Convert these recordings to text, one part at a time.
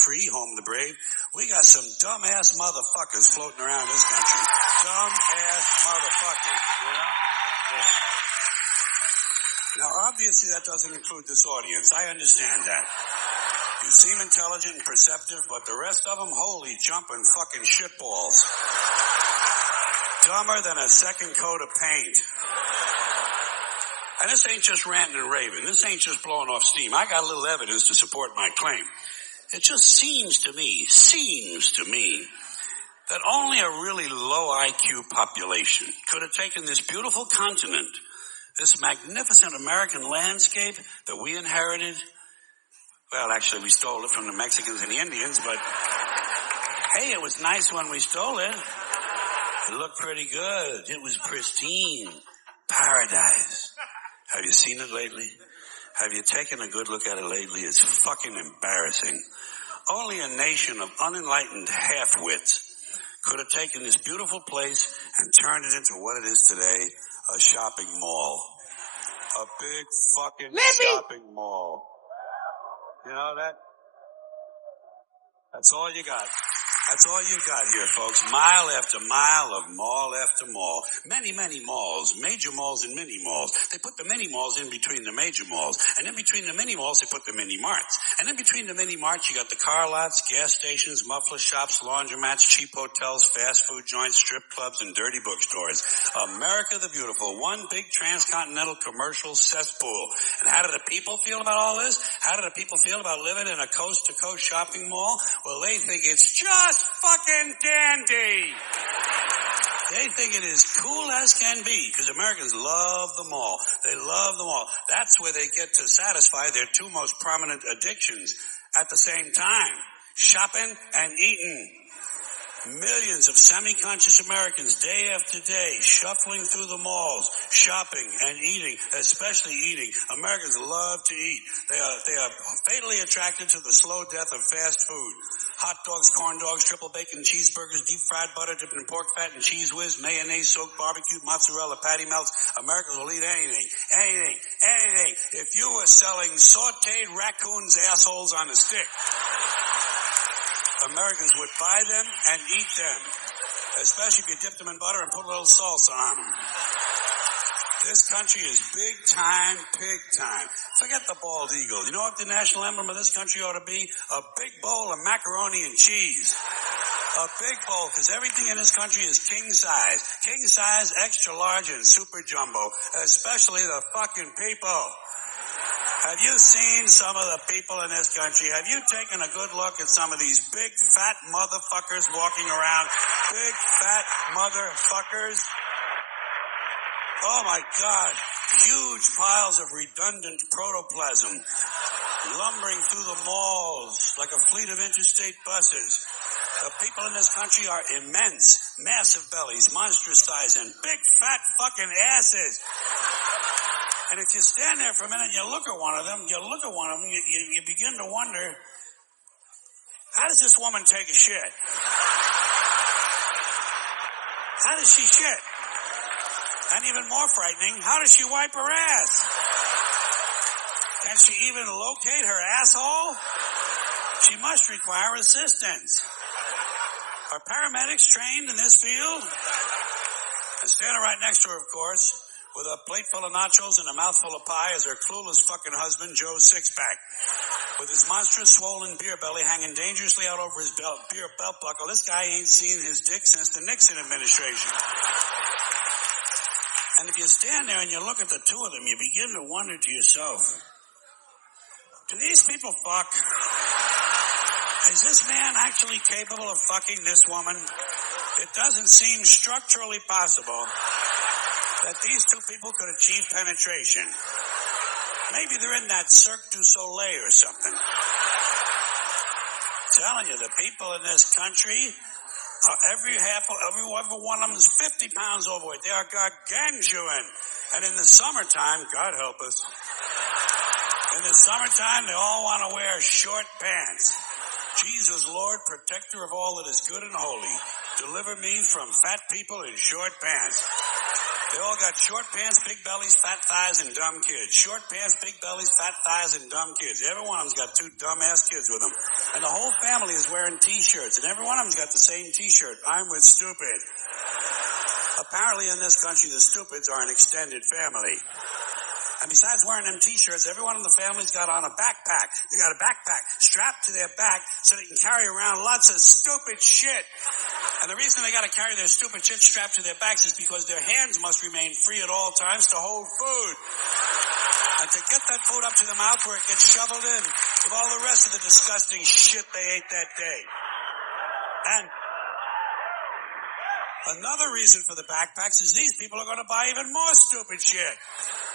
free, home of the brave. We got some dumbass motherfuckers floating around this country. Dumbass motherfuckers, you know? Yeah. Now, obviously, that doesn't include this audience. I understand that. You seem intelligent and perceptive, but the rest of them, holy jumping fucking shitballs. Dumber than a second coat of paint. And this ain't just ranting and raving. This ain't just blowing off steam. I got a little evidence to support my claim. It just seems to me, that only a really low IQ population could have taken this beautiful continent, this magnificent American landscape that we inherited. Well, actually, we stole it from the Mexicans and the Indians, but hey, it was nice when we stole it. It looked pretty good. It was pristine. Paradise. Have you seen it lately? Have you taken a good look at it lately? It's fucking embarrassing. Only a nation of unenlightened half-wits could have taken this beautiful place and turned it into what it is today, a shopping mall. A big fucking shopping mall. You know that? That's all you got. That's all you got here, folks. Mile after mile of mall after mall. Many, many malls. Major malls and mini malls. They put the mini malls in between the major malls. And in between the mini malls, they put the mini marts. And in between the mini marts, you got the car lots, gas stations, muffler shops, laundromats, cheap hotels, fast food joints, strip clubs, and dirty bookstores. America the Beautiful. One big transcontinental commercial cesspool. And how do the people feel about all this? How do the people feel about living in a coast-to-coast shopping mall? Well, they think it's just fucking dandy. They think it is cool as can be because Americans love the mall. They love the mall. That's where they get to satisfy their two most prominent addictions at the same time. Shopping and eating. Millions of semi-conscious Americans day after day shuffling through the malls, shopping and eating, especially eating. Americans love to eat. They are fatally attracted to the slow death of fast food. Hot dogs, corn dogs, triple bacon cheeseburgers, deep fried butter dipped in pork fat and cheese whiz, mayonnaise, soaked barbecue, mozzarella, patty melts. Americans will eat anything. If you were selling sauteed raccoons' assholes on a stick, Americans would buy them and eat them, especially if you dip them in butter and put a little salsa on them. This country is big time, pig time. Forget the bald eagle. You know what the national emblem of this country ought to be? A big bowl of macaroni and cheese. A big bowl, because everything in this country is king size. King size, extra large, and super jumbo, especially the fucking people. Have you seen some of the people in this country? Have you taken a good look at some of these big, fat motherfuckers walking around? Big, fat motherfuckers. Oh, my God. Huge piles of redundant protoplasm lumbering through the malls like a fleet of interstate buses. The people in this country are immense, massive bellies, monstrous thighs, and big, fat fucking asses. And if you stand there for a minute and you look at one of them, you begin to wonder, how does this woman take a shit? How does she shit? And even more frightening, how does she wipe her ass? Can she even locate her asshole? She must require assistance. Are paramedics trained in this field? And standing right next to her, of course, with a plate full of nachos and a mouthful of pie is her clueless fucking husband, Joe Sixpack. With his monstrous swollen beer belly hanging dangerously out over his beer belt buckle. This guy ain't seen his dick since the Nixon administration. And if you stand there and you look at the two of them, you begin to wonder to yourself, do these people fuck? Is this man actually capable of fucking this woman? It doesn't seem structurally possible that these two people could achieve penetration. Maybe they're in that Cirque du Soleil or something. I'm telling you, the people in this country, every one of them is 50 pounds overweight. They are gargantuan. And in the summertime, God help us, in the summertime, they all want to wear short pants. Jesus, Lord, protector of all that is good and holy, deliver me from fat people in short pants. They all got short pants, big bellies, fat thighs, and dumb kids. Short pants, big bellies, fat thighs, and dumb kids. Every one of them's got 2 dumb-ass kids with them. And the whole family is wearing T-shirts, and every one of them's got the same T-shirt. I'm with stupid. Apparently in this country, the stupids are an extended family. And besides wearing them T-shirts, everyone in the family's got on a backpack. They got a backpack strapped to their back so they can carry around lots of stupid shit. And the reason they got to carry their stupid shit strapped to their backs is because their hands must remain free at all times to hold food. And to get that food up to the mouth where it gets shoveled in with all the rest of the disgusting shit they ate that day. And another reason for the backpacks is these people are going to buy even more stupid shit.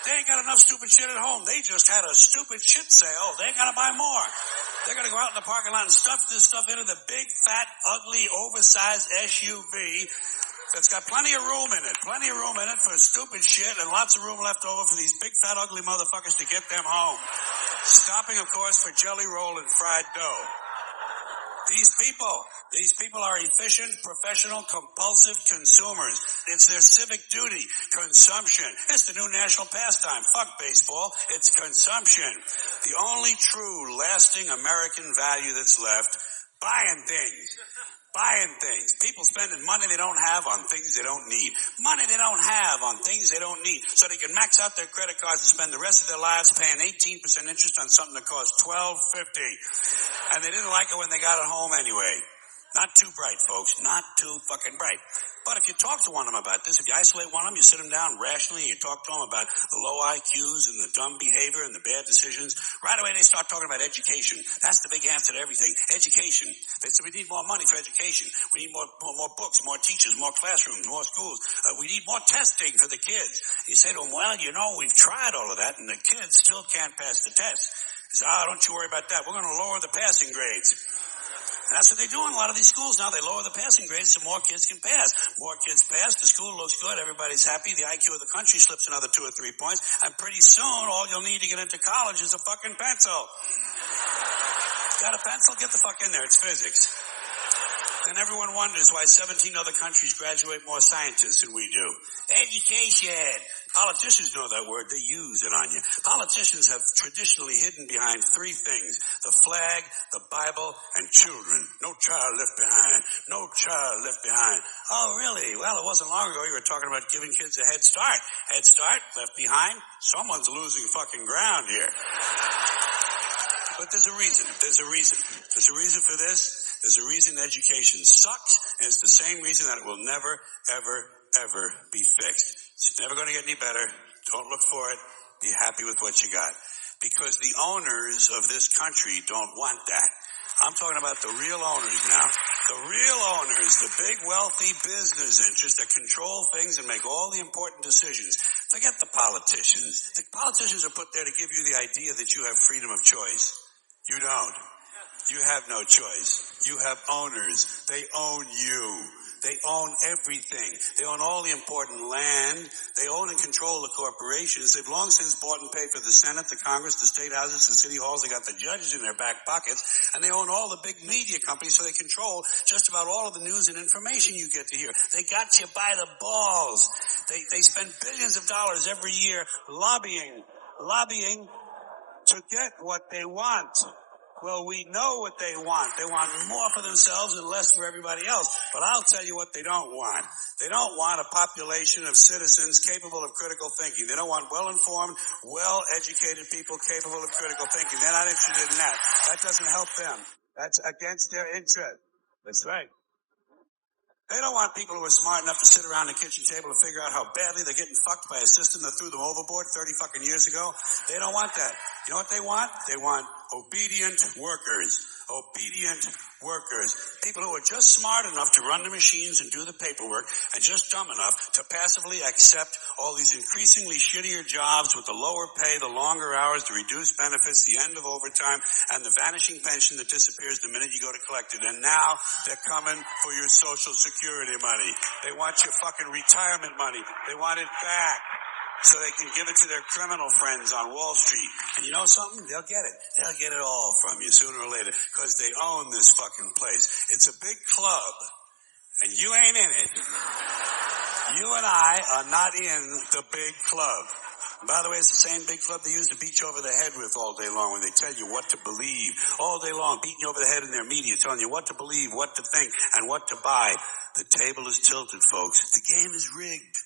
They ain't got enough stupid shit at home. They just had a stupid shit sale. They ain't got to buy more. They're going to go out in the parking lot and stuff this stuff into the big, fat, ugly, oversized SUV that's got plenty of room in it. Plenty of room in it for stupid shit and lots of room left over for these big, fat, ugly motherfuckers to get them home. Stopping, of course, for jelly roll and fried dough. These people are efficient, professional, compulsive consumers. It's their civic duty. Consumption. It's the new national pastime. Fuck baseball. It's consumption. The only true, lasting American value that's left, buying things. Buying things. People spending money they don't have on things they don't need. Money they don't have on things they don't need. So they can max out their credit cards and spend the rest of their lives paying 18% interest on something that costs $12.50. And they didn't like it when they got it home anyway. Not too bright, folks. Not too fucking bright. But if you talk to one of them about this, if you isolate one of them, you sit them down rationally, and you talk to them about the low IQs and the dumb behavior and the bad decisions, right away they start talking about education. That's the big answer to everything. Education. They say we need more money for education. We need more books, more teachers, more classrooms, more schools. We need more testing for the kids. You say to them, well, you know, we've tried all of that, and the kids still can't pass the test. They say, don't you worry about that. We're going to lower the passing grades. And that's what they do in a lot of these schools now. They lower the passing grades so more kids can pass. More kids pass, the school looks good, everybody's happy, the IQ of the country slips another 2 or 3 points, and pretty soon all you'll need to get into college is a fucking pencil. Got a pencil? Get the fuck in there. It's physics. And everyone wonders why 17 other countries graduate more scientists than we do. Education. Politicians know that word. They use it on you. Politicians have traditionally hidden behind 3 things: the flag, the Bible, and children. No child left behind. No child left behind. Oh, really? Well, it wasn't long ago you were talking about giving kids a head start. Head start? Left behind? Someone's losing fucking ground here. But there's a reason. There's a reason. There's a reason for this. There's a reason education sucks, and it's the same reason that it will never, ever, ever be fixed. It's never going to get any better. Don't look for it. Be happy with what you got. Because the owners of this country don't want that. I'm talking about the real owners now. The real owners, the big wealthy business interests that control things and make all the important decisions. Forget the politicians. The politicians are put there to give you the idea that you have freedom of choice. You don't. You have no choice. You have owners. They own you. They own everything. They own all the important land. They own and control the corporations. They've long since bought and paid for the Senate, the Congress, the state houses, the city halls. They got the judges in their back pockets. And they own all the big media companies, so they control just about all of the news and information you get to hear. They got you by the balls. They spend billions of dollars every year lobbying to get what they want. Well, we know what they want. They want more for themselves and less for everybody else. But I'll tell you what they don't want. They don't want a population of citizens capable of critical thinking. They don't want well-informed, well-educated people capable of critical thinking. They're not interested in that. That doesn't help them. That's against their interest. That's right. They don't want people who are smart enough to sit around the kitchen table and figure out how badly they're getting fucked by a system that threw them overboard 30 fucking years ago. They don't want that. You know what they want? They want obedient workers. Obedient workers. People who are just smart enough to run the machines and do the paperwork and just dumb enough to passively accept all these increasingly shittier jobs with the lower pay, the longer hours, the reduced benefits, the end of overtime, and the vanishing pension that disappears the minute you go to collect it. And now they're coming for your Social Security money. They want your fucking retirement money. They want it back, so they can give it to their criminal friends on Wall Street. And you know something? They'll get it. They'll get it all from you sooner or later because they own this fucking place. It's a big club, and you ain't in it. You and I are not in the big club. By the way, it's the same big club they used to beat you over the head with all day long when they tell you what to believe. All day long, beating you over the head in their media, telling you what to believe, what to think, and what to buy. The table is tilted, folks. The game is rigged.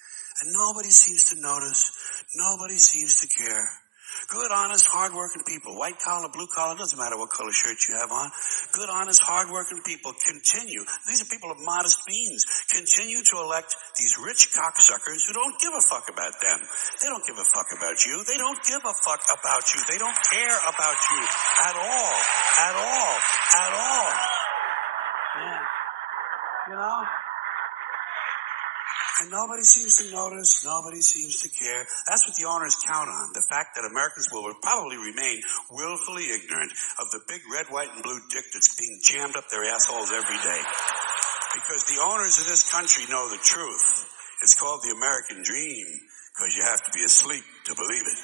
And nobody seems to notice. Nobody seems to care. Good, honest, hard-working people, white collar, blue collar, doesn't matter what color shirt you have on. Good, honest, hard-working people continue. These are people of modest means. Continue to elect these rich cocksuckers who don't give a fuck about them. They don't give a fuck about you. They don't give a fuck about you. They don't care about you at all. At all. At all. Yeah. You know? And nobody seems to notice. Nobody seems to care. That's what the owners count on. The fact that Americans will probably remain willfully ignorant of the big red, white, and blue dick that's being jammed up their assholes every day. Because the owners of this country know the truth. It's called the American dream because you have to be asleep to believe it.